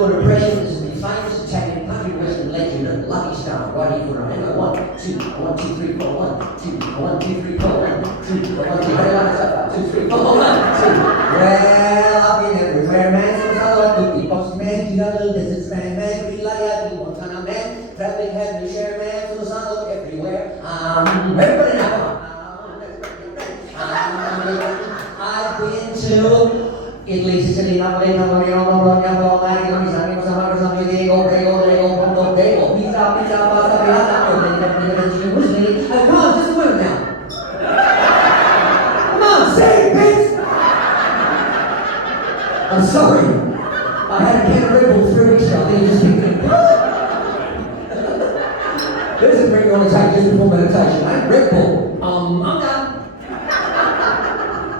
do an impression. This is the famous Italian country western legend, Lucky Star, right here for a minute. 1, 2, 1, 2, 3, 4, 1, 2, 1, 2, 3, 4, 1, 2, 1, 2, 3, 4, 1, 2. Well, I've been everywhere, man. Since I love cookie box, man. You got a little distance, man. We like that, we want time, man. Traveling, having to share, man. Since I look everywhere. Everybody now. I've been to Italy, Sicily, Napoli, Bologna, Bologna, Bologna, Misano, Samaro, San Diego, Prego, Ponto, Prego, Pizza, Pizza, Pasta, Pirata, Mussolini. Come on, just a minute now. Come on, say it, bitch! I'm sorry. I had a can of Red Bull 3 weeks ago. I think you just kicked in. There's a drink you want to take just before meditation, eh? Red Bull. I'm done.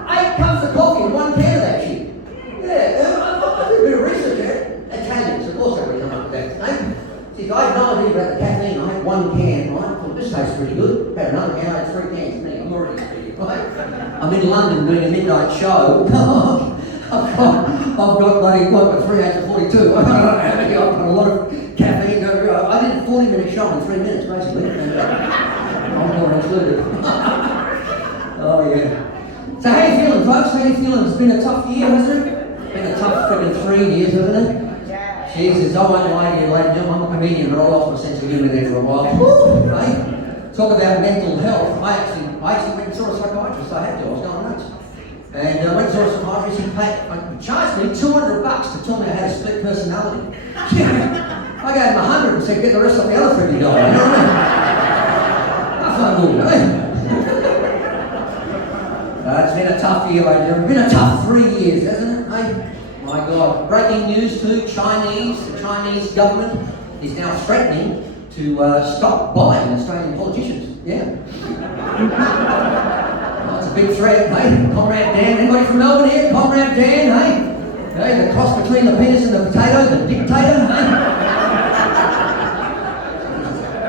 8 cups of coffee and 1 can of that shit. Yeah, I did a bit of research here. Italians, of course, they come up with that name. See, I had no idea about the caffeine. I had 1 can, right? Well, this tastes pretty good. Had another can, I had 3 cans. Me, I'm already speaking, right? I'm in London doing a midnight show. I've got bloody, what, 3 hours of 42. I've got a lot of caffeine. I did a 40-minute show in 3 minutes, basically. And, I'm not included. Oh, yeah. So how you feeling, folks? How you feeling? It's been a tough year, hasn't it? It's been a tough freaking 3 years, hasn't it? Yeah. Jesus, I won't lie to you, ladies and gentlemen. I'm a comedian, but I lost my sense of humour there for a while. Woo, right? Talk about mental health. I actually went and saw a psychiatrist. I had to. I was going nuts. And I went and saw a psychiatrist. He charged me $200 to tell me I had a split personality. I gave him 100 and said, get the rest of the other $30. You know what I mean? That's not good, eh? It's been a tough year, ladies and gentlemen. It's been a tough 3 years, hasn't it, mate? My God. Breaking news too, the Chinese government is now threatening to stop buying Australian politicians. Yeah. That's a big threat, mate. Comrade Dan. Anybody from Melbourne here? Comrade Dan, hey? Hey, the cross between the penis and the potato, the dictator, hey?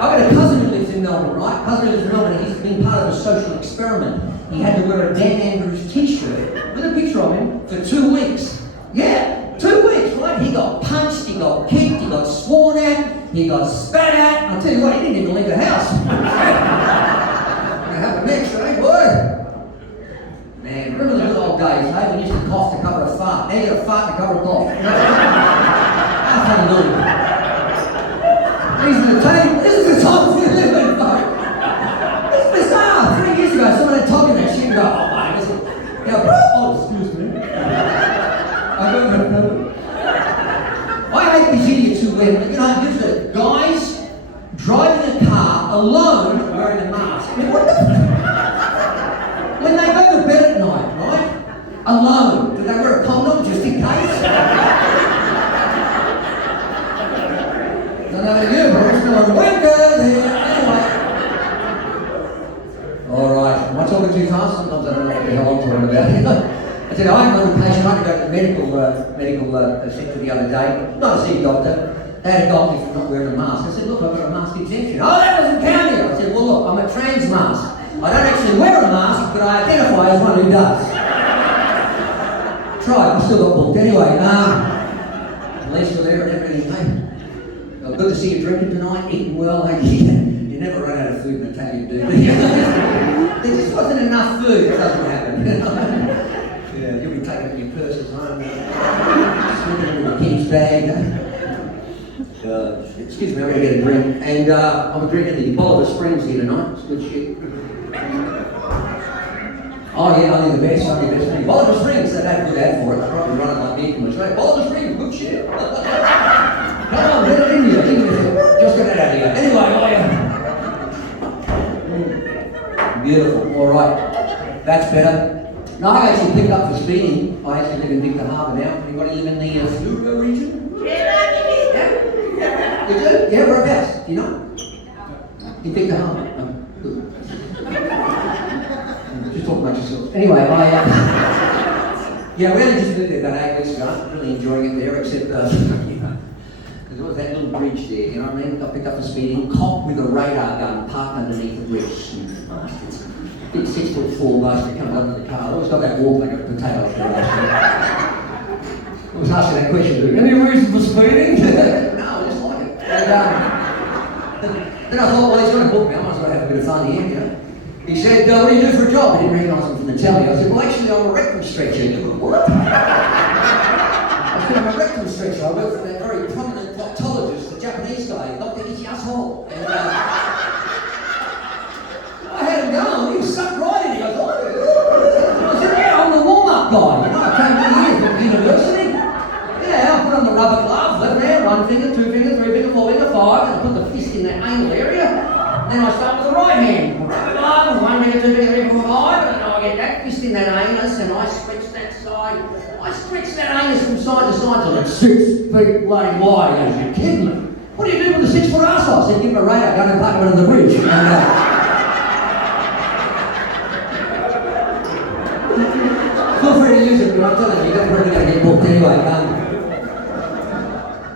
I've got a cousin who lives in Melbourne, right? Cousin who lives in Melbourne, he's been part of a social experiment. He had to wear a Dan Andrews t-shirt with a picture of him for 2 weeks. Yeah, 2 weeks, right? He got punched, he got kicked, he got sworn at, he got spat at. I'll tell you what, he didn't even leave the house. Gonna happen next, eh, boy? Man, remember the good old days, eh? When you used to cough to cover a fart. Now you got a fart to cover a cough. How funny. This is the time we live in, folks. It's bizarre. 3 years ago, someone had told me that shit and go, oh, mate, listen. You know, oh, excuse me. I don't know. I hate these idiots who wear, you know, usually guys driving a car alone wearing a mask. I mean, what the when they go to bed at night, right? Alone, do they wear a condom just in case? None of you, bro. It's not a window there. Anyway. Alright, am I talking too fast? Sometimes I don't know what the hell I'm talking about. I said, I had one patient, I had to go to the medical centre the other day, not to see a doctor. They had a doctor for not wearing a mask. I said, look, I've got a mask exemption. Oh, that doesn't count here. I said, well, look, I'm a trans mask. I don't actually wear a mask, but I identify as one who does. Try it, I've still got booked. Anyway, at least you're there and everything, mate. Well, good to see you drinking tonight, eating well. Hey, you never run out of food in Italian, do you? There just wasn't enough food, it doesn't happen. Yeah, you'll be taking your purses home, slipping into the kid's bag. Excuse me, I'm going to get a drink. And I'm drinking the Bolivar Springs here tonight. It's good shit. Oh yeah, only the best, Bolivar Springs, they had a good ad for it. It's probably running like the English, right? Bolivar Springs, good shit. Come on, get it in here. Just get it out of here. Anyway, beautiful, alright. That's better. No, I actually picked up for speeding. I actually live in Victor Harbour now. Anybody live in the Flugo region? Yeah? You do? Yeah, whereabouts? Do you know? In Victor Harbour. Oh, good. Just talk about yourself. Anyway, yeah, we only just lived there about 8 weeks ago. Really enjoying it there, except, there was that little bridge there, you know what I mean? Got picked up for speeding. Cop with a radar gun parked underneath the bridge. Bastards. Big 6'4" bastard coming up in the car. I always got that walk like a potato. I was asking that question, dude. Any reason for speeding? bloody end, you know. He said, what do you do for a job? I didn't recognise him from the telly. I said, well, actually, I'm a rectum stretcher. He went, what? I said, I'm a rectum stretcher. I work for that very prominent proctologist, the Japanese guy, Dr. Ichiaso. And I had him going. He was sucked right in. He goes, oh, I said, yeah, I'm the warm-up guy. You know, I trained for years at the university. Yeah, I put on the rubber gloves, left hand, 1 finger, 2 finger, 3 finger, 4 finger, 5, and I put the fist in that anal area. Then I start with the right hand. Rubber glove, 1 finger, 2 finger, 3 finger, 5, and then I get that fist in that anus, and I stretch that side. I stretch that anus from side to side till it's 6 feet bloody wide. He goes, you're kidding me. What do you do with a 6-foot arsehole? I said, give him a radar, go and park him under the bridge. And, feel free to use it, but I'm telling you, you're probably going to get booked anyway.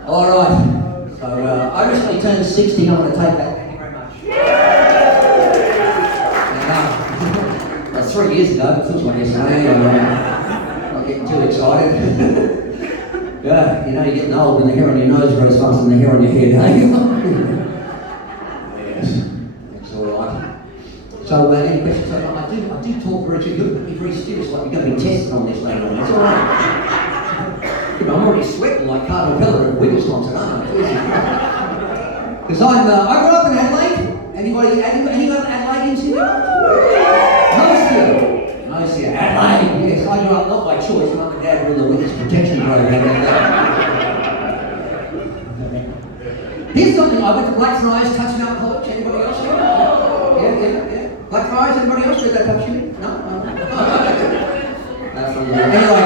All right. So I recently turned 60. I want to take that. Thank you very much. That's 3 years ago. It feels like yesterday. I'm not getting too excited. Yeah, you know, you're getting old and the hair on your nose grows faster than the hair on your head, eh? Yes, that's all right. So, any questions? I do talk very good, but be very serious, like you're going to be tested on this later on. It's all right. I'm already sweating like Cardinal Keller at Wiggles concert, aren't I? Because I grew up in Adelaide. Anybody Adelaideans here? Most of you. Adelaide, yes. I grew up not by choice. Mum and Dad were in the witness protection program. Here's something. I went to Blackfriars Touching Up College. Anybody else here? Yeah. Blackfriars, anybody else read that touch unit? No? Anyway,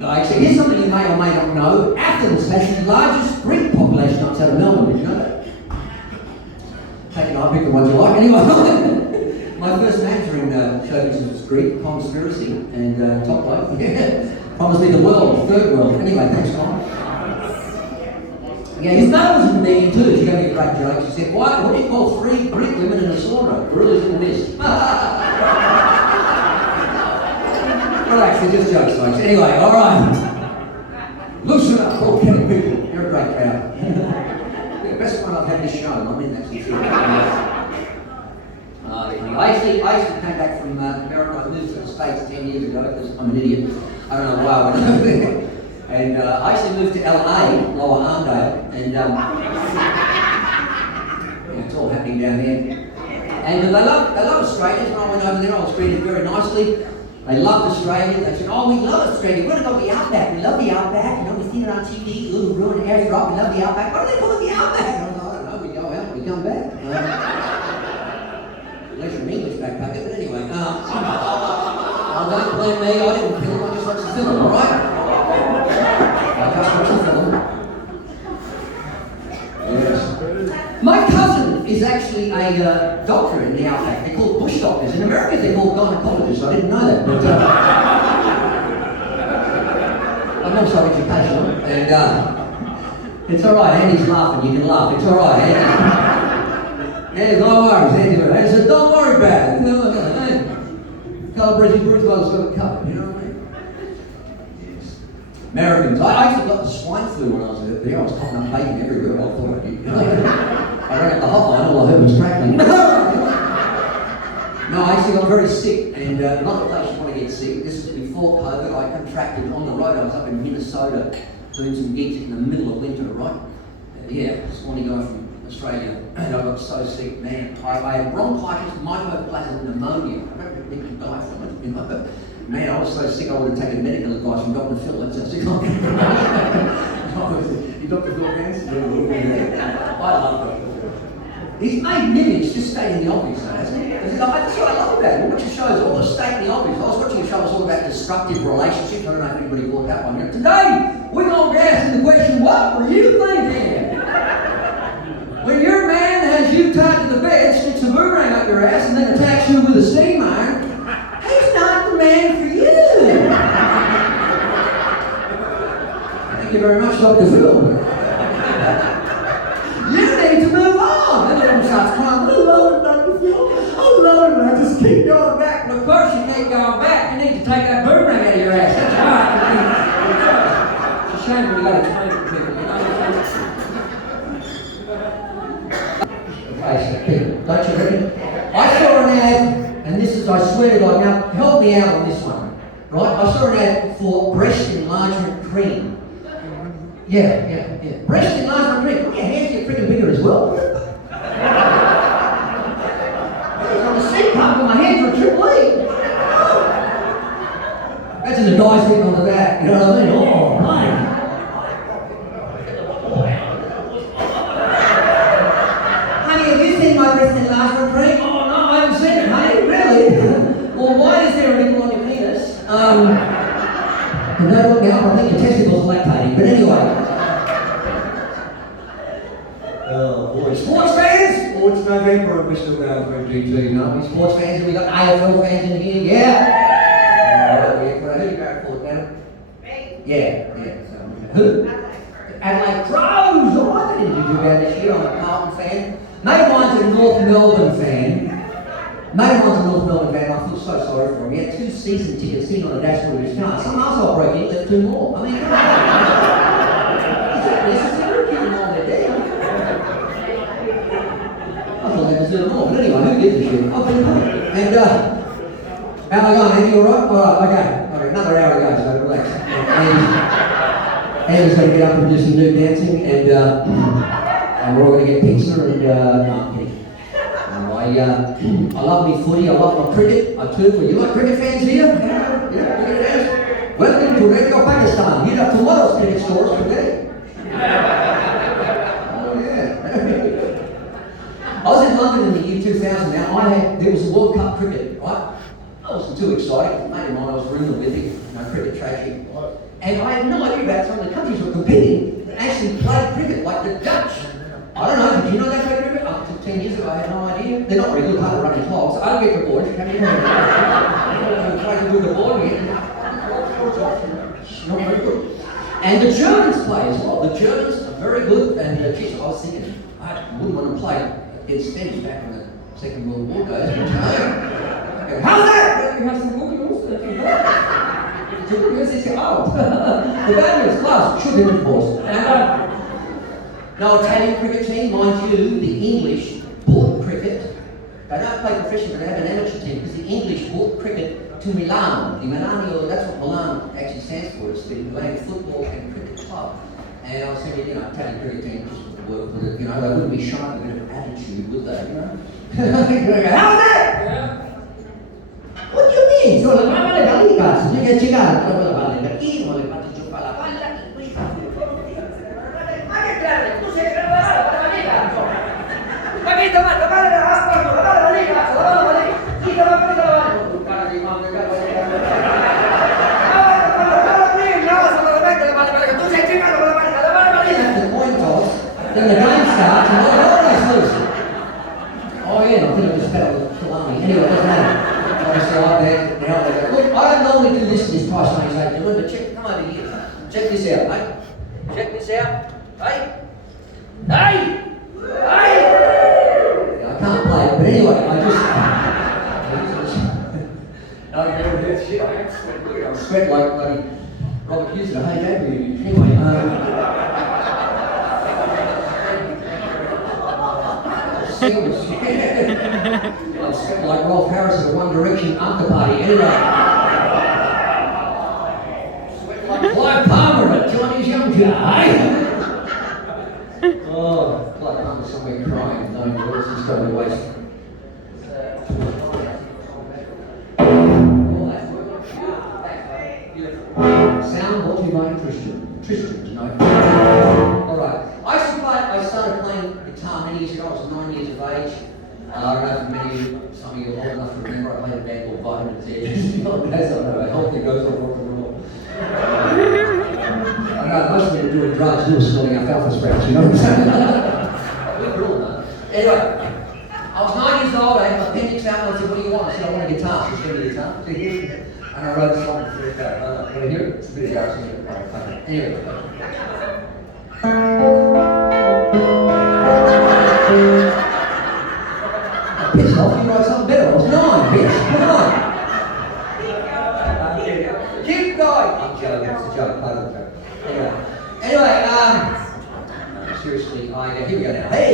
actually, here's something you may or may not know. Athens has the largest Greek population outside of Melbourne. Did you know that? Take it, I'll pick the ones you like. Anyway, my first manager in show business was Greek, conspiracy, and top bloke. Promised me the world, third world. Anyway, thanks, Tom. Yeah, his mother was in the meeting too. She gave me a great joke. She said, what do you call 3 Greek women in a sauna? Gorillas in the mist. Relax, they're just jokes, folks. Anyway, all right. Loosen up, all Kenny people. You're a great crowd. The best one I've had this show. I mean, that's the truth. I actually came back from America. I moved to the States 10 years ago because I'm an idiot. I don't know why I went over there. And I actually moved to LA, Lower Arndale, and it's all happening down there. And they love Australians. When I went over there, I was treated very nicely. They loved Australia. They said, oh, we love Australia. We're going to go to the Outback. We love the Outback. You know, we see it on TV. Ooh, ruined hair drop. We love the Outback. What do they call it, the Outback? I don't know. We go out. We come back. Unless you're an English backpacker. But anyway, don't blame me. I didn't kill him. I just watched the film, all right? I just watched the film. Yes. My cousin is actually a doctor in the Outback. They're called bush doctors. In America, they're called gynecologists. I didn't know that, but I'm also educational, and it's all right. Andy's laughing. You can laugh. It's all right, Andy. Yeah, no worries, Andy. I said, don't worry about it. Calabrese Brunes got it covered. You know what I mean? Yes. Americans. I actually got the swine flu when I was there. I was coughing up bacon everywhere. I thought I did. I ran up the hotline, all I heard was crackling. No, I actually got very sick, and not the place you want to get sick. This is before COVID. I contracted on the road. I was up in Minnesota doing some gigs in the middle of winter, right? This morning guy from Australia, and I got so sick, man. I had bronchitis, mycoplasma pneumonia. I don't think you die from it, you know. Man, I was so sick I would have taken medical advice from Dr. Phil. That's how sick I was. You Dr. Phil fans? I love Dr. Phil. He's made millions just staying in the office, hasn't he? That's what I love about it. Watch your shows, all the stay in the office. I was watching a show that's all about destructive relationships. I don't know if anybody brought that one here. Today, we're going to be asking the question, what were you thinking? When your man has you tied to the bed, sticks a boomerang up your ass, and then attacks you with a steam iron, he's not the man for you. Thank you very much, Dr. Phil. You need to move on. Then everyone starts crying, I love it, Dr. Phil. I love it. I just keep going back. Well, of course you keep going back. You need to take that boomerang out of your ass. That's right. It's a shame we got to explain it to people, you know. face of people, don't you reckon? I saw an ad, and this is, I swear to God, now help me out on this one, right? I saw an ad for breast enlargement cream. Yeah. Breast enlargement cream. Put your hands get freaking bigger as well. On the seat pump with my hands for a triple E. Imagine the guys getting onto that, you know what I mean? Oh, right. Honey, have you seen my breast enlargement cream? Oh, no, I haven't seen it, honey. Really? Well, why is there a nipple on your penis? No, look now, I think your testicles are lactating, but anyway. Oh, boy. Sports fans? Oh, it's November and we're still going through GT, no? Sports fans, have we got AFL fans in here? Yeah. Who you going for, Adam? Me? Yeah. Who? Adelaide Crows! Oh, I didn't do bad this year. I'm a Carlton fan. Mate one's a North Melbourne fan. I feel so sorry for him. He had 2 season tickets sitting on the dashboard of his car. Some arsehole broke in, left 2 more. I mean, come on. Is that necessary? Keep them on their day. I thought they was doing more. But anyway, who gives a shit? I've been good. And, how am I going? Andy, all right? All right, okay. Another hour to go, so relax. Andy's going to get up and do some new dancing, and we're all going to get pizza, and no, I'm kidding. I love me footy, I love my cricket, I too. You like cricket fans here? Yeah. Welcome to Radio Pakistan. Here are tomorrow's cricket scores today. Oh yeah. I was in London in the year 2000. Now there was a World Cup cricket, right? I wasn't too excited. A mate of mine I was rooming with him, cricket tragedy. And I had no idea about some of the countries were competing that actually played cricket, like the Dutch. I don't know, did you know they played cricket? Up to 10 years ago, I had no idea. They're not very good hard at running clogs. I don't get the board. Have you heard? Try to do the board again. Not very good. And the Germans play as well. The Germans are very good, and geez, I was thinking, I wouldn't want to play against them back in the Second World War days. How's that? You have some cooking also. Because it's out. The bad news, class, should be of course. No Italian cricket team, mind you, the English bought cricket. They don't play professionally, but they have an amateur team because the English bought cricket to Milan. The Milano, that's what Milan actually stands for, it's the Milan Football and Cricket Club. And I was thinking, Italian cricket team just would work with it, they wouldn't be shy of a bit of attitude, would they, How's that? Yeah. What do you mean? So, la mamma le Liga, se tu che giocare, proprio la palla per chi vuole farti giocare la palla, ma che grande, tu sei grande, la Liga, ma che domani, la palla la Liga, chi te la prende la mano? Tu parla di mamma, tu sei giocato con la palla, la Liga. The point was, then the game starts and they're always losing. Oh yeah, I think I just fell with salami. Anyway, it doesn't matter. Obviously, I'm there, now they go, look, I don't normally do this in this price range, ladies and gentlemen, but come over here. Check this out, mate. Check this out. Hey! I can't play it, but anyway, I just... shit, I'm sweating like bloody Robert Hughes at a Hey Dad movie. Anyway, I'm sweating like Rolf Harris at a One Direction after party. Anyway. Sweating like Clive Palmer at Johnny's Young Guy. Oh, Clive Palmer's somewhere crying, knowing the words he's going to waste. Sound brought to you by Tristan, Alright. I started playing guitar many years ago. I was 9 years of age. I don't know if some of you are old enough to remember I played a band called Vitamin T. I don't know, I hope it goes on rock and roll. I know most of them are doing drugs, we were snorting alfalfa sprouts, you know what I'm saying? We're all done. Anyway, I was 9 years old, I had my appendix out, and I said, what do you want? I said, I want a guitar. So she gave me a guitar. And I wrote a song for it. Want to hear it? It's a bit embarrassing. Anyway. Piss off, you write something better. I was 9, bitch. Come on. Keep going. I'm joking, it's a joke. Part of the joke. Anyway, seriously, here we go now. Hey!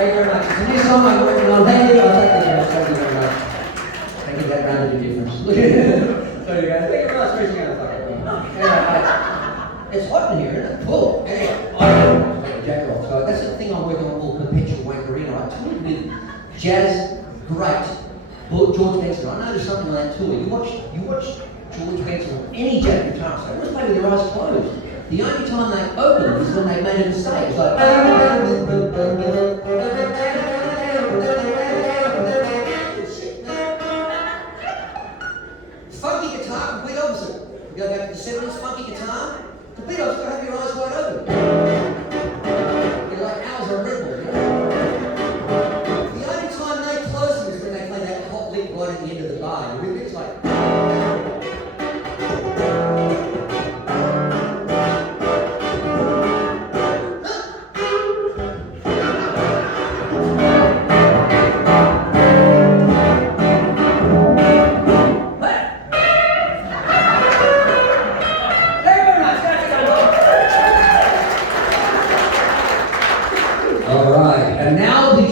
Thank you very much. It's a new song I'm working on. Thank you. Thank you very much. Thank you, that rounded the difference. There you go. Thank you very much for reaching out. Anyway, it's hot in here, isn't it? Cool. Anyway, I take a jacket off. So that's the thing I'm working on called Perpetual Wankerina. I toured with jazz great George Benson. I noticed something on that tour. You watch George Benson or any jazz guitarist, they always play with their eyes closed. The only time they open is when they made a mistake. It's like funky guitar, complete opposite. We go back to the 70s, funky guitar, complete opposite, have your eyes wide open. They're like hours of Red Bull, you know? The only time they close them is when they play that hot lick right at the end of the bar. You really, it's like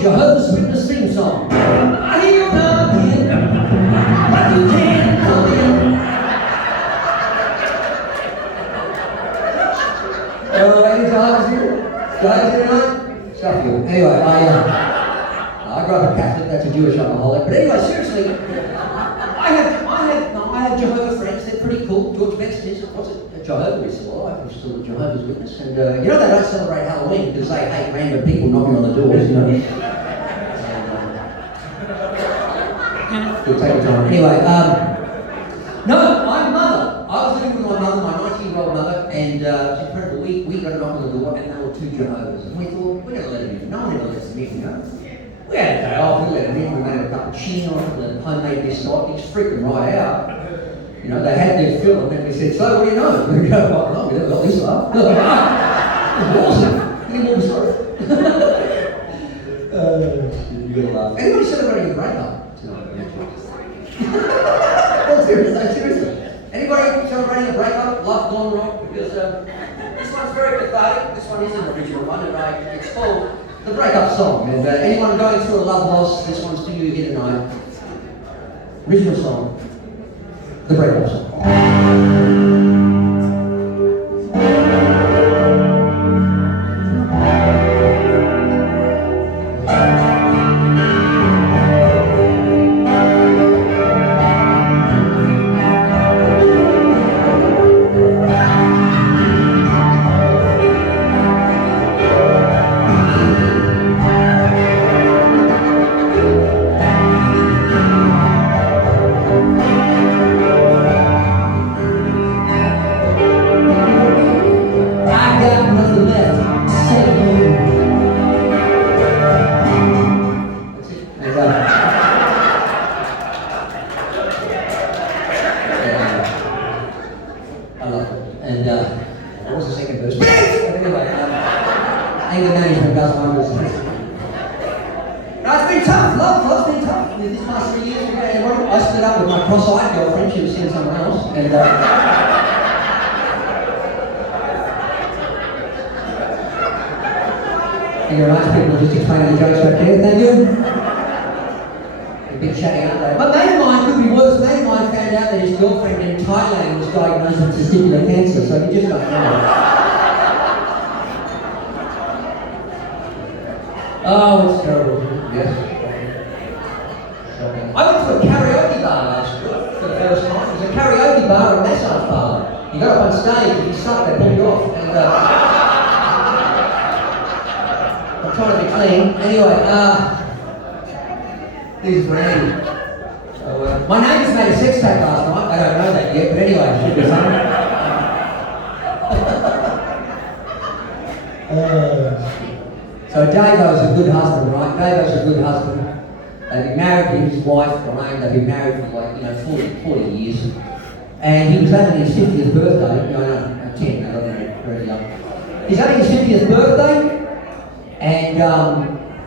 Jehovah's Witness theme song. I hear you knocking, but you can't come in. Any Jehovah's here? Jehovah's here tonight? Stuff you. Anyway, I grew up a Catholic, that's a Jewish alcoholic. But anyway, seriously, I have Jehovah's friends, they're pretty cool. George Benson is, what's it? A Jehovah's, well, I'm still a Jehovah's Witness. And you know they don't celebrate Halloween because they hate random people knocking on the doors, you know. We'll take your time. Anyway, no, my mother. I was living with my mother, my 19-year-old mother, and she's incredible. We got a knock on the door, and there were two Jehovah's. And we thought, we're going to let them in. No one ever lets them in, you know. We had a day off, we let them in, we made a cup of chino, the homemade biscuit, it's freaking right out. You know, they had their fill, and then we said, so what do you know? We go, well, no, we never got this far. It was awesome. Any more story? You're going to laugh. Anybody celebrating a breakup? Oh, seriously. Anybody celebrating a breakup, love gone wrong? Because this one's very cathartic. This one is an original one, and it's called The Breakup Song. And anyone going through a love loss, this one's to you here tonight. Original song, The Breakup Song. Oh, it's terrible. Yes. I went to a karaoke bar last year for the first time. It was a karaoke bar and a massage bar. You got up on stage and you sucked, they pulled you off. And I'm trying to be clean. Anyway, this is Randy. So, my neighbours made a sex tape last night. I don't know that yet, but anyway, it should be fun. So Dago's a good husband, right? Dago's a good husband. They've been married to his wife, Brian. They've been married for 40 years. And he was having his 50th birthday. No, 10, I don't know, very young. He's having his 50th birthday, and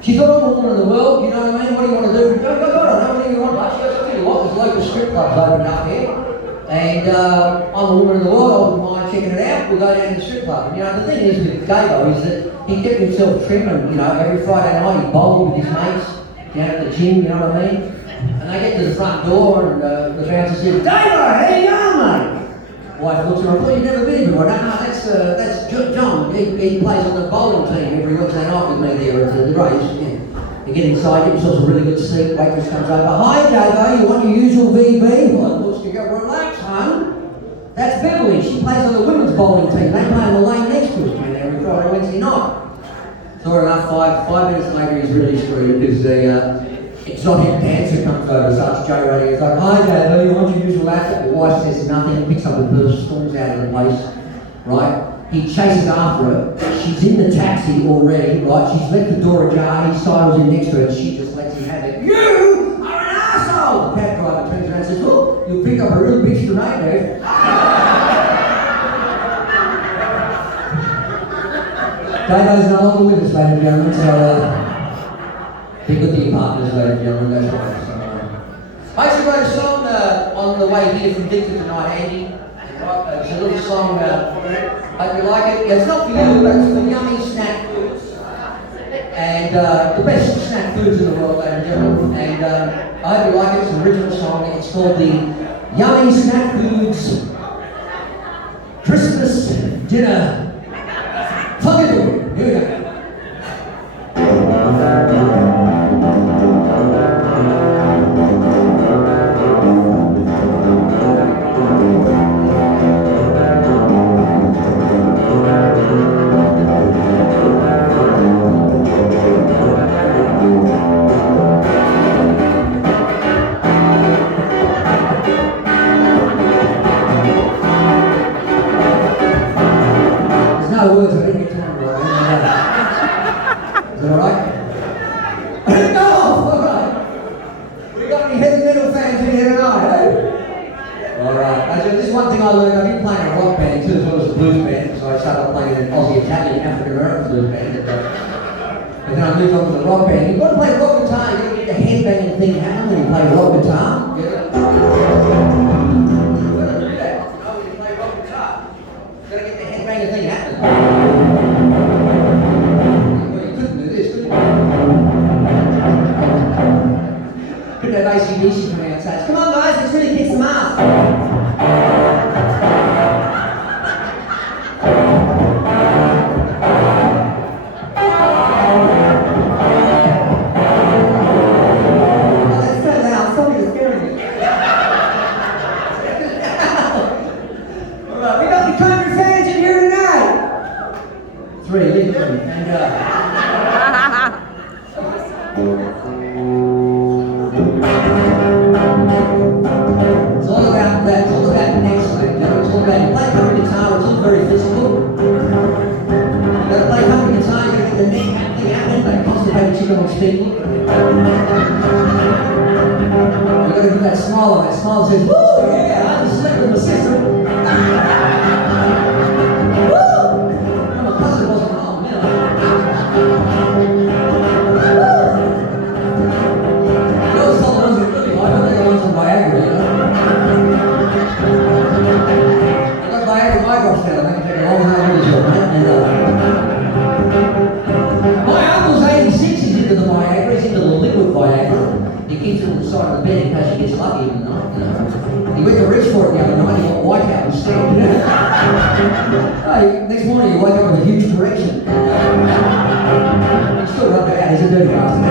she thought, I'm the woman in the world, you know what I mean? What do you want to do? Go, I don't know, what do you want? Like, she goes, I'll tell you what, there's local strip clubs opened up here. And I'm a woman in the world, I wouldn't mind checking it out. We'll go down to the strip club. And the thing is with Dago is that he kept himself trim and, you know, every Friday night he bowled with his mates down at the gym, you know what I mean? And they get to the front door and the bouncer says, "Davo, how you going, mate?" Wife looks at her, "I thought you'd never been before." "No, that's John. He plays on the bowling team every Wednesday night with me there at the race." Yeah. They get inside, get themselves a really good seat, waitress comes over, "Hi Davo, you want your usual VB?" Well, of course you go, "Relax, hon. That's Beverly, she plays on the women's bowling team. They play in the lane next to us every Friday, Wednesday night." Sure enough, five minutes later he's really screwed because the exotic dancer comes over, starts gyrating. He's like, "Hi Davo, you want your usual outfit?" The wife says nothing, picks up the purse, storms out of the place, right? He chases after her. She's in the taxi already, right? She's left the door ajar. He sidles in next to her and she just lets him have it. "You are an arsehole!" The cab driver turns around and says, "Oh, you'll pick up a real bitch tonight, Dave." Davo's no longer with us, ladies and gentlemen, so be good to your partners, ladies and gentlemen, that's right. So, I actually wrote a song on the way here from Victor tonight, Andy. It's a little song, hope you like it. Yeah, it's not for you, but it's for yummy snack foods. And the best snack foods in the world, ladies and gentlemen. And I hope you like it. It's an original song. It's called the Yummy Snack Foods Christmas Dinner. Fuck it, here we go. No words, I didn't get time to write. Is that alright? No! Alright. We got any heavy metal fans in here tonight, eh? Alright. This is one thing I learned. I've been playing a rock band too, as well as a blues band. So I started playing an Aussie Italian African American blues band. But then I moved on to the rock band. You've got to play rock guitar, you've got to get the headbanging thing happen when you play rock guitar. You've got to do that. You know, when you play rock guitar. You've got to get the headbanging thing happening. Well, you couldn't do this, could you? Couldn't have AC/DC coming outside. "Come on guys, let's really kick some ass." That smile says, "Woo, yeah, I just slept with my sister." Woo! No, my cousin wasn't home, you know. Those some of the ones that really high, but they're the ones on Viagra, you know. I got Viagra eye drops now, I can take a long hard with you, mate. And, my uncle's 86, he's into the Viagra, he's into the liquid Viagra. He keeps it on the side of the bed in case he gets lucky in the night, you know. He went to reach for it the other night, he got white out instead. Next morning he woke up with a huge correction. He still rubbed it out, he's a dirty bastard.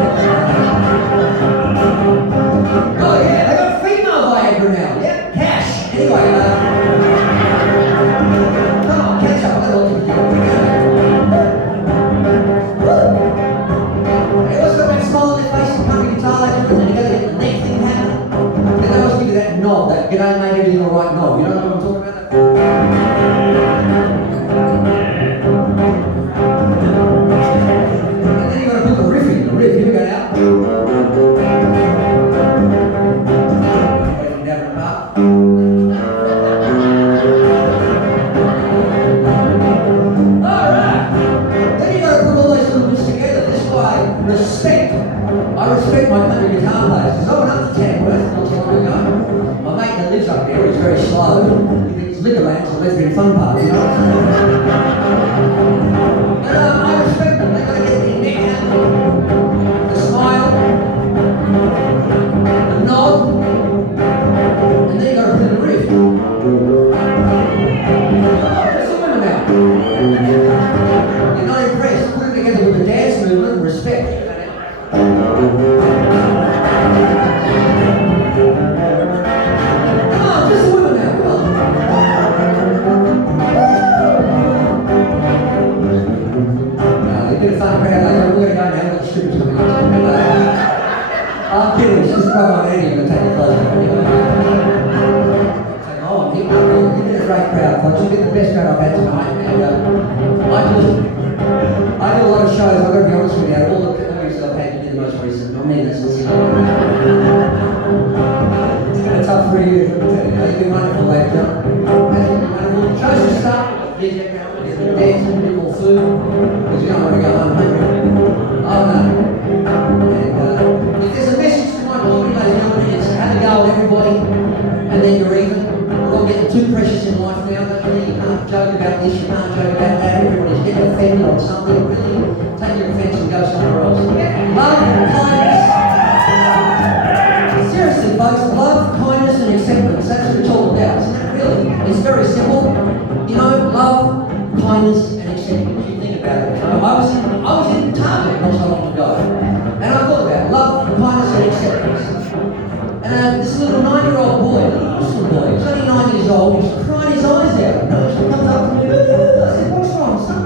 Oh yeah, they got female Viagra now, yep, cash. Anyway, come on, catch up, I've got to look at you. Hey, what's got that smile on their face and pumping guitar like this, and then you go to get the next thing happening. Then they always give you that nod, that "g'day mate, everything alright" nod. You know what I'm talking about? And then you got to put the riff in. The riff, here we go now. Breaking down apart. Alright. Then you got to put all those little bits together. This is why I respect my country guitar players. Because I went up to Tamworth not so long ago. My mate that lives up there is very slow. He thinks Liquorland's a lesbian fun party, you know. And I respect Oh, you've been a great crowd, folks. You've been the best crowd I've had tonight. And I do a lot of shows, I've got to be honest with you, out of all the movies that I've had, you did the most recent. I mean, that's sincere. It's been a tough 3 years, let me tell you. You've been wonderful, ladies and gentlemen. It's been wonderful. Shows will start, music, there's been dancing, people, food, because you don't want to go home hungry. Oh, no. And if there's a message to my comedy, ladies and gentlemen, it's have a go at everybody, and then you're even. We're all getting too precious in life now, don't you? You can't joke about this, you can't joke about that. Everybody's getting offended on something. Really, take your offence and go somewhere else. Love, kindness. Seriously, folks, love, kindness, and acceptance. That's what it's all about, isn't it? Really, it's very simple. You know, love, kindness, and acceptance. You think about it. You know, I was in Target not so long ago, and I thought about love, kindness, and acceptance. And this little 9-year-old boy, little Muslim boy, he's only 9 years old, he's crying his eyes out. You know, he comes up to me, I said, what's wrong, son?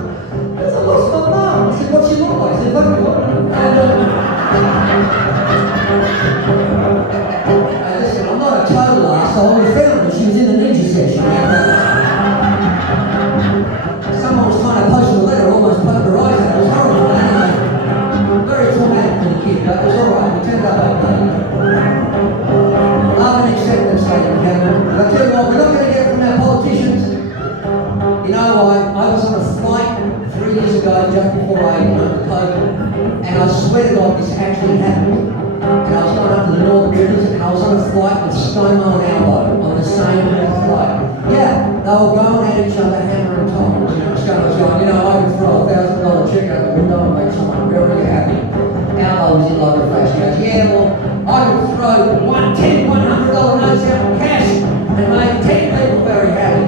He said, I lost my mum. I said, what's she look like? He said, fuck what? And listen, I'm not a total arsehole. We found her, she was in the ninja session. Someone was trying to post a letter, almost poked her eyes out. It was horrible. Anyway, very traumatic for the kid, but it was alright. We turned up okay. Love and acceptance, ladies and gentlemen. I tell you what, we're not going to get it from our politicians. You know, I was on a flight 3 years ago, just before I went to COVID, and I swear to God this actually happened. And I was going up to the Northern Rivers, and I was on a flight with ScoMo and Albo on the same flight. Yeah, they were going at each other, hammer and tongs. You know, ScoMo was going, you know, I can throw $1,000 check out the window and make someone very happy. Albo was in like a flash. He goes, yeah, well, I would throw $100 notes out in cash and make 10 people very happy.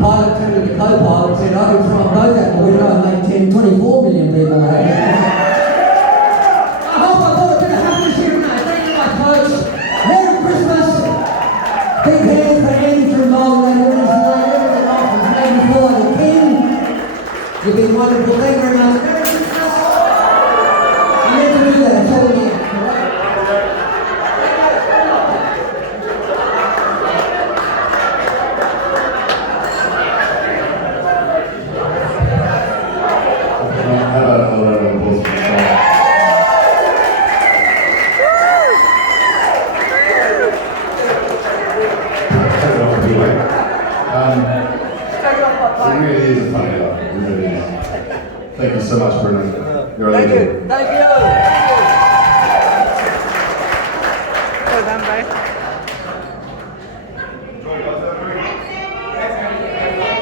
Pilot turned to the co-pilot and said, I would throw them both out the window and make 24 million people happy. I hope I brought a bit of happiness here tonight. Thank you, my folks. Merry Christmas. Big hand for Andy from Mullen and everything off his name before the king. You've been wonderful. Thank you very much. Merry Christmas. I meant to do that. I told you. It really is a funny life. It really is. Thank you so much, Brunes. You're a legend. Thank you. Well done, both.